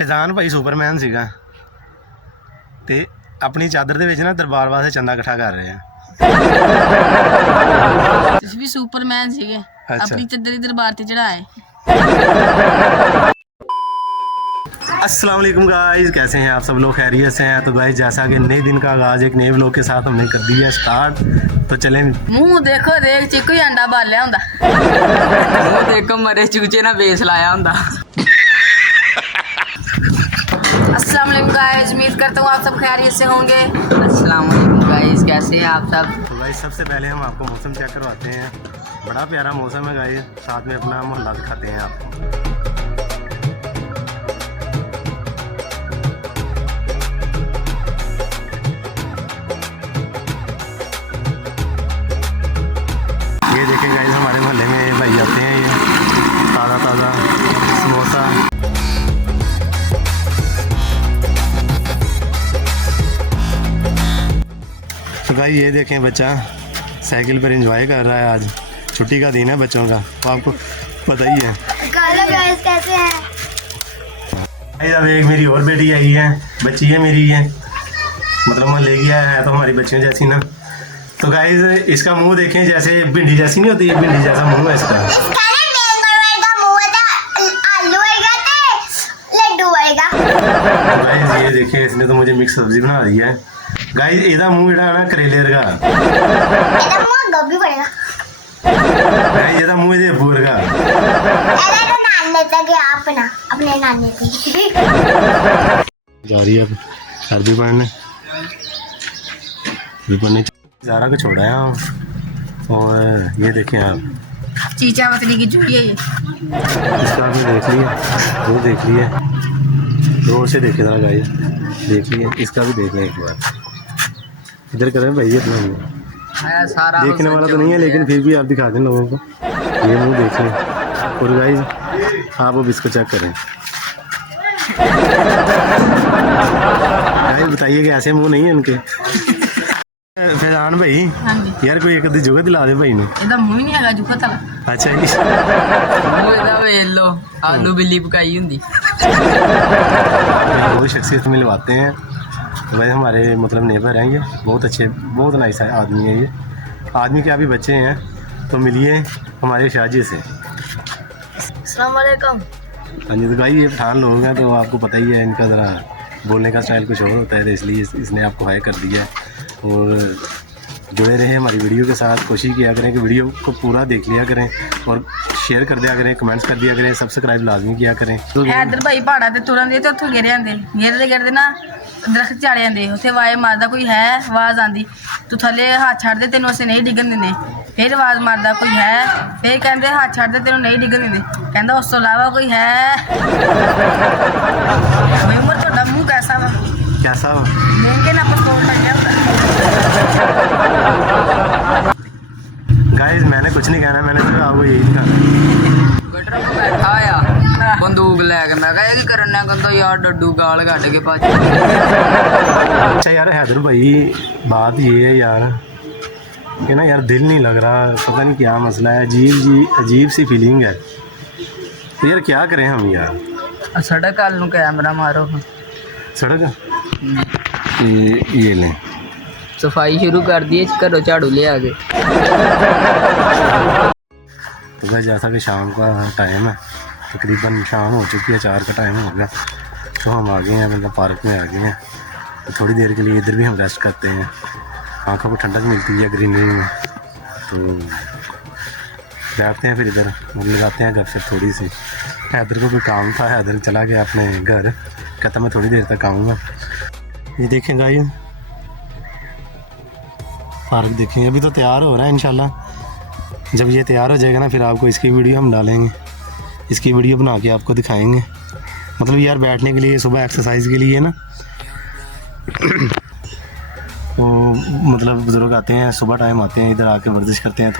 ਫੈਜ਼ਾਨ ਭਾਈ Superman ਸੀਗਾ ਤੇ ਆਪਣੀ ਚਾਦਰ ਦੇ ਵਿੱਚ ਨਾ ਦਰਬਾਰ ਵਾਸਤੇ ਚੰਦਾ ਇਕੱਠਾ ਕਰ ਰਹੇ ਆ। ਤੁਸੀਂ ਵੀ ਸੁਪਰਮੈਨ ਸੀਗੇ, अच्छा। अपनी चद्दर दरबार ते चढ़ाए। अस्सलाम वालेकुम गाइस, कैसे हैं आप सब लोग? खैरियत से हैं? तो गाइस जैसा कि नए दिन का आगाज़ एक नए व्लॉग के साथ हमने कर दिया स्टार्ट, तो चलें। मुंह देखो देख चिक्कू ही अंडा बालिया हुंदा। मुंह देखो मरे चूचे ना बेस लाया हुंदा। अस्सलाम वालेकुम गाइस, उम्मीद करता हूँ आप सब खैरियत से होंगे। अस्सलाम वालेकुम गाइस, कैसे हैं आप सब? तो गाइस सबसे पहले हम आपको मौसम चेक करवाते हैं। बड़ा प्यारा मौसम है गाइस, साथ में अपना मोहल्ला दिखाते हैं आपको। ये देखें गाइस, हमारे मोहल्ले में भाई आते हैं, ये ताज़ा ताज़ा समोसा। तो गाइस ये देखें, बच्चा साइकिल पर एंजॉय कर रहा है। आज छुट्टी का दिन है बच्चों का, तो आपको पता ही है। हेलो गाइस, कैसे हैं? गाइस अब एक मेरी और बेटी आई है, बच्ची है मेरी, ये मतलब मोहल्ले की है तो हमारी बच्चियों जैसी ना। तो गाइस इसका मुंह देखें, जैसे भिंडी जैसी नहीं होती, ये भिंडी जैसा मुंह है इसका। गाइस ये देखें, इसने तो मुझे मिक्स सब्जी बना दी है। गाइस ਇਹਦਾ ਮੂੰਹ ਜਿਹੜਾ ਨਾ ਕਰੇਲੇ ਵਰਗਾ, ਇਹਦਾ ਮੂੰਹ ਗੋਭੀ ਵਰਗਾ। गाइस ਇਹਦਾ ਮੂੰਹ ਇਹਦੇ ਅੱਬੂ ਵਰਗਾ। ਇਹਦਾ ਤਾਂ ਨਾਨੇ ਤੇ ਗਿਆ ਆਪਣਾ, ਆਪਣੇ ਨਾਨੇ ਤੇ। जा रही है अब अरबी पढ़ने, अरबी पढ़ने ज़ारा को छोड़ा है हम। और ये देखें आप, चीचा पतली की चूड़ी है ये। इसका भी देख लिया, वो देख लिया, जोर से देखे जरा गाइस, देख लिया, इसका भी देख लें एक बार। इधर करें भाई अपना मुँह, मैं सारा देखने वाला तो नहीं है लेकिन फिर भी आप दिखा दें लोगों को, ये मुँह देख लें। और गाइस आप अब इसको चेक करें। गाइस बताइए कि ऐसे मुँह नहीं है इनके। फैजान भाई हाँ जी, यार कोई एक अद्धी जगह दिला दे भाई ने। ਇਹਦਾ ਮੂੰਹ ਹੀ ਨਹੀਂ ਹੈਗਾ ਜੁਕਾ ਤਲਾ। अच्छा जी, ਮੂੰਹ ਇਹਦਾ ਵੇਖ ਲੋ, ਆਲੂ ਬਿੱਲੀ ਪਕਾਈ ਹੁੰਦੀ। वो शख्सियत मिलवाते हैं। तो भाई हमारे मतलब नेबर हैं, ये बहुत अच्छे, बहुत नाइस है आदमी है। ये आदमी के अभी बच्चे हैं, तो मिलिए हमारे शाहजी से। अस्सलाम वालेकुम। हाँ जी, तो भाई ये पठान लोग हैं तो आपको पता ही है, इनका ज़रा बोलने का स्टाइल कुछ और होता है, तो इसलिए इसने आपको हाई कर दिया है। और जुड़े रहे हमारी वीडियो के साथ, कोशिश किया करें कि वीडियो को पूरा देख लिया करें और शेयर कर दिया करें, कमेंट्स कर दिया करें, सब्सक्राइब लाजमी किया करें। तो ਇਧਰ ਭਾਈ ਪਹਾੜਾਂ ਤੇ ਤੁਰਨ ਦੇ ਤੇ ਉੱਥੋਂ ਗਿਰ ਜਾਂਦੇ, ਗਿਰਦੇ ਨਾ ਦਰਖਤ ਝਾੜ ਜਾਂਦੇ, ਉੱਥੇ ਆਵਾਜ਼ ਮਾਰਦਾ ਕੋਈ ਹੈ, ਆਵਾਜ਼ ਆਂਦੀ ਤੂੰ ਥੱਲੇ ਹੱਥ ਛੱਡ ਦੇ, ਤੈਨੂੰ ਅਸੀਂ ਨਹੀਂ ਡਿੱਗਣ ਦਿੰਦੇ। ਫਿਰ ਆਵਾਜ਼ ਮਾਰਦਾ ਕੋਈ ਹੈ, ਫਿਰ ਕਹਿੰਦੇ ਹੱਥ ਛੱਡ ਦੇ, ਤੈਨੂੰ ਨਹੀਂ ਡਿੱਗਣ ਦਿੰਦੇ। ਕਹਿੰਦਾ ਉਸ ਤੋਂ ਇਲਾਵਾ ਕੋਈ ਹੈ। ਬਈ ਉਮਰ ਤੁਹਾਡਾ ਮੂੰਹ ਕੈਸਾ ਵਾ? कैसा हो? ਮਹਿੰਗੇ ਨਾ ਪਸਤੌਲ ਟੰਗਿਆ ਹੁੰਦਾ। गाइस मैंने कुछ नहीं कहना, मैंने सिर्फ आपको यही दिखाना। ਗਟਰ ਕੋ ਬੈਠਾ ਆ ਬੰਦੂਕ ਲੈ ਕੇ। ਮੈਂ ਕਿਹਾ ਇਹ ਕੀ ਕਰਨ ਨਾ, ਕਹਿੰਦਾ ਯਾਰ ਡੱਡੂ ਗਾਲ ਕੱਢ ਕੇ ਭੱਜ। अच्छा यार हैदर भाई, बात ये है यार कि ना यार दिल नहीं लग रहा, पता नहीं क्या मसला है, अजीब सी फीलिंग है। तो यार क्या करें हम यार? ਸੜਕ ਵੱਲ ਨੂੰ ਕੈਮਰਾ ਮਾਰੋ, सड़क ये लें। ਸਫਾਈ ਸ਼ੁਰੂ ਕਰ ਦਈਏ, ਘਰੋਂ ਝਾੜੂ ਲਿਆ ਕੇ। तो भाई जैसा कि शाम का टाइम है, तकरीबन शाम हो चुकी है, 4 का टाइम हो गया, तो हम आ गए हैं मतलब पार्क में आ गए हैं। तो थोड़ी देर के लिए इधर भी हम रेस्ट करते हैं, आँखों को ठंडक मिलती है ग्रीनरी में। तो बैठते हैं फिर इधर और लगाते हैं गपशप थोड़ी सी। हैदर को भी काम था, हैदर चला गया अपने घर, कहता मैं थोड़ी देर तक आऊँगा। ये देखें गाइस, पार्क देखें, अभी तो तैयार हो रहा है। इंशाल्लाह जब ये तैयार हो जाएगा ना, फिर आपको इसकी वीडियो हम डालेंगे, इसकी वीडियो बना के आपको दिखाएंगे। मतलब यार बैठने के लिए, सुबह एक्सरसाइज के लिए ना तो मतलब बुज़ुर्ग आते हैं, सुबह टाइम आते हैं, इधर आके वर्जिश करते हैं,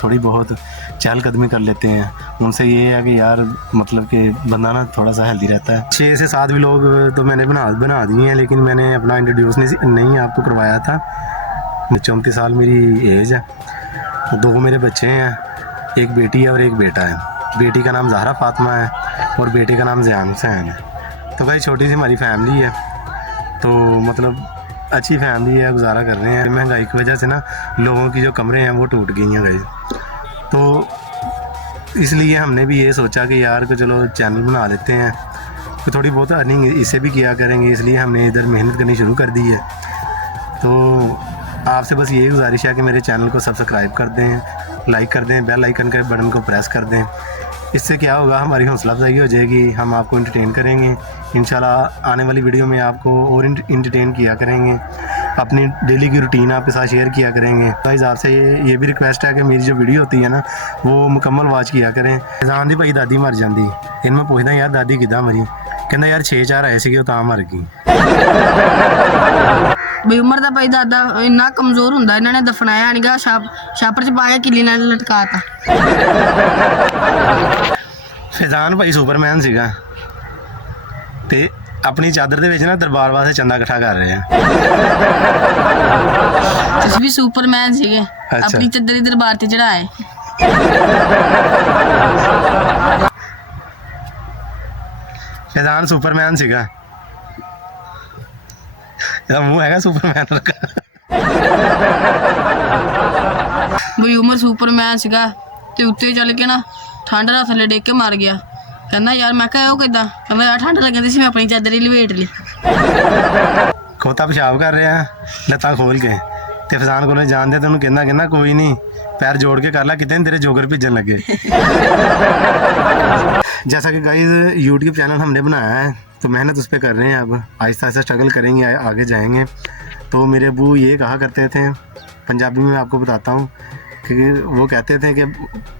थोड़ी बहुत चहलकदमी कर लेते हैं। उनसे ये है कि यार मतलब कि बंदा ना थोड़ा सा हेल्दी रहता है। 6 से 7 भी लोग तो मैंने बना दिए हैं, लेकिन मैंने अपना इंट्रोड्यूस नहीं आपको करवाया था। 34 साल मेरी एज है, 2 मेरे बच्चे हैं, एक बेटी है और एक बेटा है। बेटी का नाम ज़हरा फातिमा है और बेटे का नाम ज़ियान हुसैन है। तो भाई छोटी सी हमारी फैमिली है, तो मतलब अच्छी फैमिली है, गुजारा कर रहे हैं। महंगाई की वजह से ना लोगों की जो कमरे हैं वो टूट गई हैं भाई, तो इसलिए हमने भी ये सोचा कि यार को चलो चैनल बना लेते हैं, तो थोड़ी बहुत अर्निंग इससे भी किया करेंगे, इसलिए हमने इधर मेहनत करनी शुरू कर दी है। तो आपसे बस यही गुजारिश है कि मेरे चैनल को सब्सक्राइब कर दें, लाइक कर दें, बेल आइकन के बटन को प्रेस कर दें। इससे क्या होगा, हमारी हौसला अफजाई हो जाएगी, हम आपको इंटरटेन करेंगे। इंशाल्लाह आने वाली वीडियो में आपको और इंटरटेन किया करेंगे, अपनी डेली की रूटीन आपके साथ शेयर किया करेंगे। गाइस आपसे ये भी रिक्वेस्ट है कि मेरी जो वीडियो होती है ना वो मुकम्मल वॉच किया करें। फैज़ान दी भाई दादी मर जाती, इनमें पूछता यार दादी किदा मरी, कहता यार 6-4 आए थे तो मर गई। ਬਈ ਉਮਰ ਦਾ ਭਾਈ ਦਾਦਾ ਇੰਨਾ ਕਮਜ਼ੋਰ ਹੁੰਦਾ, ਇਹਨਾਂ ਨੇ ਦਫਨਾਇਆ ਨਹੀਂਗਾ, ਛਾਪਰ ਚ ਪਾ ਕੇ ਕਿੱਲੀ ਨਾਲ ਲਟਕਾਤਾ। ਫੈਜ਼ਾਨ ਭਾਈ ਸੁਪਰਮੈਨ ਸੀਗਾ ਤੇ ਆਪਣੀ ਚਾਦਰ ਦੇ ਵਿੱਚ ਨਾ ਦਰਬਾਰ ਵਾਸਤੇ ਚੰਦਾ ਇਕੱਠਾ ਕਰ ਰਹੇ ਆ। ਤੁਸੀਂ ਵੀ ਸੁਪਰਮੈਨ ਸੀਗੇ, ਅੱਛਾ। ਆਪਣੀ ਚਾਦਰ ਹੀ ਦਰਬਾਰ ਤੇ ਚੜਾਏ। ਫੈਜ਼ਾਨ ਸੁਪਰਮੈਨ ਸੀਗਾ, ਇਹਦਾ ਮੂੰਹ ਹੈਗਾ ਸੁਪਰਮੈਨ ਵਰਗਾ। ਬਈ ਉਮਰ ਸੁਪਰਮੈਨ ਸੀਗਾ ਤੇ ਉੱਤੇ ਚੱਲ ਕੇ ਨਾ ਠੰਡ ਨਾਲ ਥੱਲੇ ਡਿੱਗ ਕੇ ਮਰ ਗਿਆ। ਕਹਿੰਦਾ ਯਾਰ, ਮੈਂ ਕਿਹਾ ਉਹ ਕਿੱਦਾਂ? ਕਹਿੰਦਾ ਯਾਰ ਠੰਡ ਲੱਗਦੀ ਸੀ, ਮੈਂ ਆਪਣੀ ਚਾਦਰ ਹੀ ਲਵੇਟ ਲਈ। ਖੋਤਾ ਪਿਸ਼ਾਬ ਕਰ ਰਿਹਾ ਲੱਤਾਂ ਖੋਲ ਕੇ, ਤੇ ਫੈਜ਼ਾਨ ਕੋਲੋਂ ਜਾਣਦੇ ਤੇ ਉਹਨੂੰ ਕਹਿੰਦਾ ਕੋਈ ਨਹੀਂ, पैर जोड़ के कर ला, कितने तेरे जोगर भेजन लगे। जैसा कि गाइस यूट्यूब चैनल हमने बनाया है तो मेहनत उस पर कर रहे हैं, अब आहिस्ता आहिस्ता स्ट्रगल करेंगे, आगे जाएंगे। तो मेरे अबू ये कहा करते थे, पंजाबी में आपको बताता हूँ कि वो कहते थे कि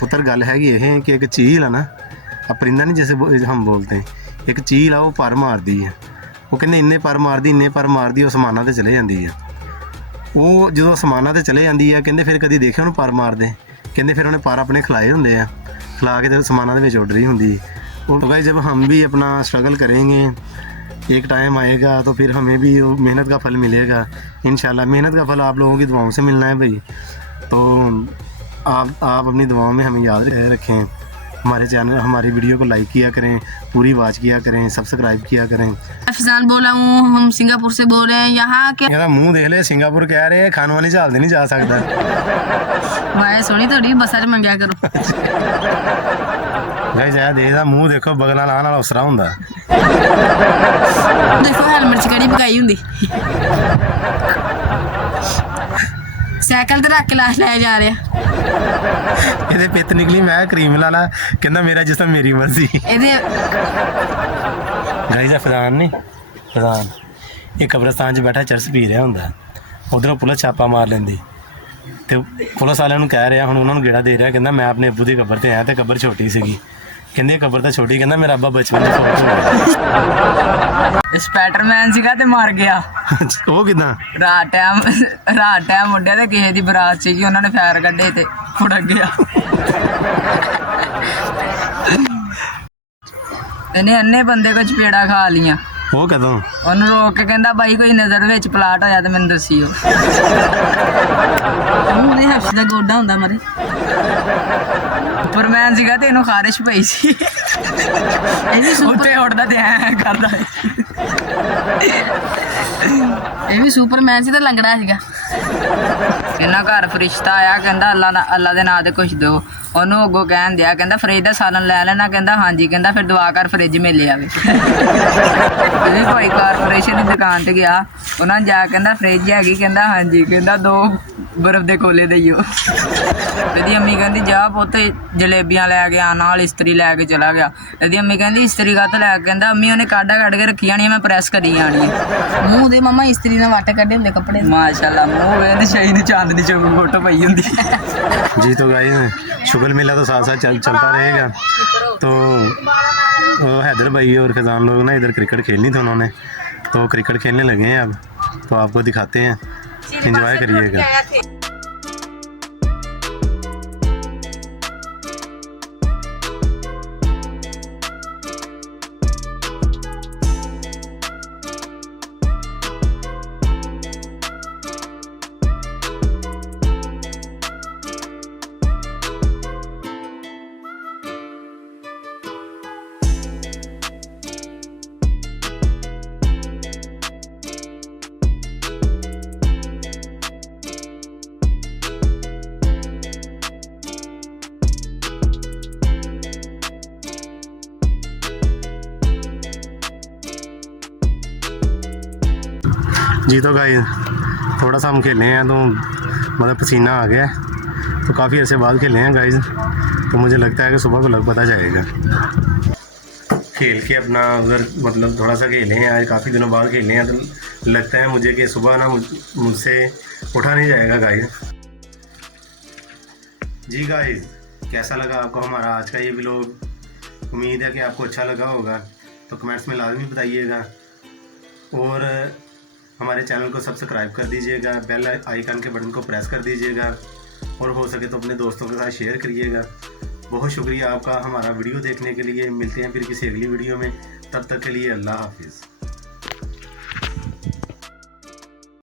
पुत्र गल है ये है कि एक चील है ना, अब परिंदा नहीं जैसे हम बोलते हैं, एक चील है वो पर मार दी है, वो कहते इन्ने पर मार दी आसमाना तो चले जाती है। ਉਹ ਜਦੋਂ ਅਸਮਾਨਾਂ 'ਤੇ ਚਲੇ ਜਾਂਦੀ ਹੈ, ਕਹਿੰਦੇ ਫਿਰ ਕਦੀ ਦੇਖਿਆ ਉਹਨੂੰ ਪਰ ਮਾਰਦੇ, ਕਹਿੰਦੇ ਫਿਰ ਉਹਨੇ ਪਰ ਆਪਣੇ ਖਿਲਾਏ ਹੁੰਦੇ ਆ, ਖਿਲਾ ਕੇ ਤੇ ਅਸਮਾਨਾਂ ਦੇ ਵਿੱਚ ਉੱਡ ਰਹੀ ਹੁੰਦੀ। ਉਹ तो गाइस जब हम भी अपना स्ट्रगल करेंगे एक टाइम आएगा तो फिर हमें भी वो मेहनत का फल मिलेगा इंशाल्लाह। मेहनत का फल आप लोगों की दुआओं से मिलना है भाई, तो आप अपनी दुआओं में हमें याद रखें। हमारे चैनल हमारी वीडियो को लाइक किया करें, पूरी वॉच किया करें, सब्सक्राइब किया करें। फैजान बोला हूँ, हम सिंगापुर से बोल रहे हैं। यहाँ के यार मुंह देख ले, सिंगापुर कह रहे हैं, खाने वाली चाल नहीं जा सकता। वाए सोनी थोड़ी बसा च मंगया करो। गाइस यार देखदा मूंह देखो, बगला लाने वाला उसरा हुंदा। देखो हेलमेट च कड़ी पकाई हुंदी, साइकिल ते रख के लाश लाया जा रहा। ਇਹਦੇ ਪਿੱਤ ਨਿਕਲੀ, ਮੈਂ ਕਰੀਮ ਲਾ ਲਾ, ਕਹਿੰਦਾ ਮੇਰਾ ਜਿਸਮ ਮੇਰੀ ਮਰਜ਼ੀ। ਇਹਦੇ ਗਾਈਸ ਫੈਜ਼ਾਨ ਨਹੀਂ, ਫੈਜ਼ਾਨ ਇਹ ਕਬਰਸਤਾਨ 'ਚ ਬੈਠਾ ਚਰਸ ਪੀ ਰਿਹਾ ਹੁੰਦਾ, ਉਧਰੋਂ ਪੁਲਿਸ ਛਾਪਾ ਮਾਰ ਲੈਂਦੀ ਤੇ ਪੁਲਿਸ ਵਾਲਿਆਂ ਨੂੰ ਕਹਿ ਰਿਹਾ, ਹੁਣ ਉਹਨਾਂ ਨੂੰ ਗੇੜਾ ਦੇ ਰਿਹਾ, ਕਹਿੰਦਾ ਮੈਂ ਆਪਣੇ ਅੱਬੂ ਦੀ ਕਬਰ ਤੇ ਆਇਆ ਤੇ ਕਬਰ ਛੋਟੀ ਸੀਗੀ, ਕਹਿੰਦੇ ਕਬਰ ਤਾਂ ਛੋਟੀ, ਕਹਿੰਦਾ ਮੇਰਾ ਅੱਬਾ ਬਚਪਨ 'ਚ ਫੌਤ ਹੋ ਗਿਆ। ਸਪਾਈਡਰਮੈਨ ਸੀਗਾ ਤੇ ਮਰ ਗਿਆ। ਉਹ ਕਿਦਾਂ? ਰਾਤ ਟਾਈਮ ਮੁੰਡਿਆਂ ਦੇ ਕਿਸੇ ਦੀ ਬਰਾਤ ਸੀਗੀ, ਉਹਨਾਂ ਨੇ ਫਾਇਰ ਕੱਢੇ ਤੇ ਉੜ ਗਿਆ। ਇਹਨੇ ਅੰਨੇ ਬੰਦੇ ਕੋ ਚਪੇੜਾ ਖਾ ਲੀਆਂ। ਉਹ ਕਦੋਂ? ਉਹਨੂੰ ਰੋਕ ਕੇ ਕਹਿੰਦਾ ਬਾਈ ਕੋਈ ਨਜ਼ਰ ਵਿੱਚ ਪਲਾਟ ਹੋਇਆ ਤੇ ਮੈਨੂੰ ਦੱਸਿਓ। ਉਹਦੇ ਹੱਥ ਦਾ ਗੋਡਾ ਹੁੰਦਾ ਮਰੇ। ਸੁਪਰਮੈਨ ਸੀਗਾ ਤੇ ਇਹਨੂੰ ਖਾਰਿਸ਼ ਪਈ ਸੀ, ਇਹ ਵੀ ਉੱਤੇ ਉੱਡਦਾ ਤੇ ਐਂ ਕਰਦਾ। ਇਹ ਵੀ ਸੁਪਰਮੈਨ ਸੀ ਤੇ ਲੰਗੜਾ ਸੀਗਾ। ਇਹਨਾਂ ਘਰ ਫਰਿਸ਼ਤਾ ਆਇਆ, ਕਹਿੰਦਾ ਅੱਲਾ ਦੇ ਨਾਂ ਤੇ ਕੁਛ ਦਿਓ। ਉਹਨੂੰ ਅੱਗੋਂ ਕਹਿਣ ਦਿਆ, ਕਹਿੰਦਾ ਫਰਿੱਜ ਦਾ ਸਾਲਨ ਲੈ ਲੈਣਾ, ਕਹਿੰਦਾ ਹਾਂਜੀ, ਕਹਿੰਦਾ ਫਿਰ ਦੁਆ ਕਰ ਫਰਿੱਜ ਮੇਲੇ ਆਵੇ। ਇਹ ਵੀ ਕੋਈ ਕਾਰਪੋਰੇਸ਼ਨ ਦੀ ਦੁਕਾਨ ਤੇ ਗਿਆ, ਉਹਨਾਂ ਨੇ ਜਾ ਕਹਿੰਦਾ ਫਰਿੱਜ ਹੈਗੀ, ਕਹਿੰਦਾ ਹਾਂਜੀ, ਕਹਿੰਦਾ 2 ਬਰਫ਼ ਦੇ ਕੋਲੇ ਦਈਓ। ਇਹਦੀ ਅੰਮੀ ਕਹਿੰਦੀ ਜਾ ਪੁੱਤ ਜਲੇਬੀਆਂ ਲੈ ਗਿਆ, ਨਾਲ ਇਸਤਰੀ ਲੈ ਕੇ ਚਲਾ ਗਿਆ। ਇਹਦੀ ਅੰਮੀ ਕਹਿੰਦੀ ਇਸਤਰੀ ਕਾਹਤੋਂ ਲੈ ਕੇ? ਕਹਿੰਦਾ ਅੰਮੀ ਉਹਨੇ ਕੱਢ ਕੇ ਰੱਖੀ ਜਾਣੀ, ਮੈਂ ਪ੍ਰੈਸ ਕਰੀ ਜਾਣੀ ਹੈ। ਮੂੰਹ ਦੇ ਮਮਾ ਇਸਤਰੀ ਨਾਲ ਵੱਟ ਕੱਢੇ ਹੁੰਦੇ ਕੱਪੜੇ। ਮਾਸ਼ਾਅੱਲਾ ਮੂੰਹ ਵੇਂਦੀ ਸ਼ਹੀਦ ਚਾਂਦਨੀ ਚੋਂ ਫੋਟੋ ਪਈ ਹੁੰਦੀ। जी तो गाइस शुगर मेला तो साथ साथ चलता रहेगा। तो हैदर भाई और फैज़ान लोग ना इधर क्रिकेट खेलनी थी उन्होंने, तो क्रिकेट खेलने लगे हैं अब, तो आपको दिखाते हैं, एंजॉय करिएगा। जी तो गाइस थोड़ा सा हम खेले हैं तो मतलब पसीना आ गया है, तो काफ़ी अर्से बाद खेले हैं गाइस, तो मुझे लगता है कि सुबह को लग पता जाएगा। खेल के अपना उधर मतलब थोड़ा सा खेले हैं, आज काफ़ी दिनों बाद खेले हैं, तो लगता है मुझे कि सुबह ना मुझसे उठा नहीं जाएगा गाइस। जी गाइस कैसा लगा आपको हमारा आज का ये व्लॉग? उम्मीद है कि आपको अच्छा लगा होगा, तो कमेंट्स में लाजमी बताइएगा और हमारे चैनल को सब्सक्राइब कर दीजिएगा, बेल आइकन के बटन को प्रेस कर दीजिएगा और हो सके तो अपने दोस्तों के साथ शेयर करिएगा। बहुत शुक्रिया आपका हमारा वीडियो देखने के लिए। मिलते हैं फिर किसी अगली वीडियो में, तब तक के लिए अल्लाह हाफिज़।